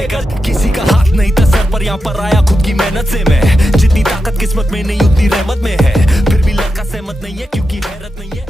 लेकर किसी का हाथ नहीं था सर पर, यहाँ पर आया खुद की मेहनत से मैं। जितनी ताकत किस्मत में नहीं उतनी रहमत में है, फिर भी लड़का सहमत नहीं है क्योंकि हैरत नहीं है।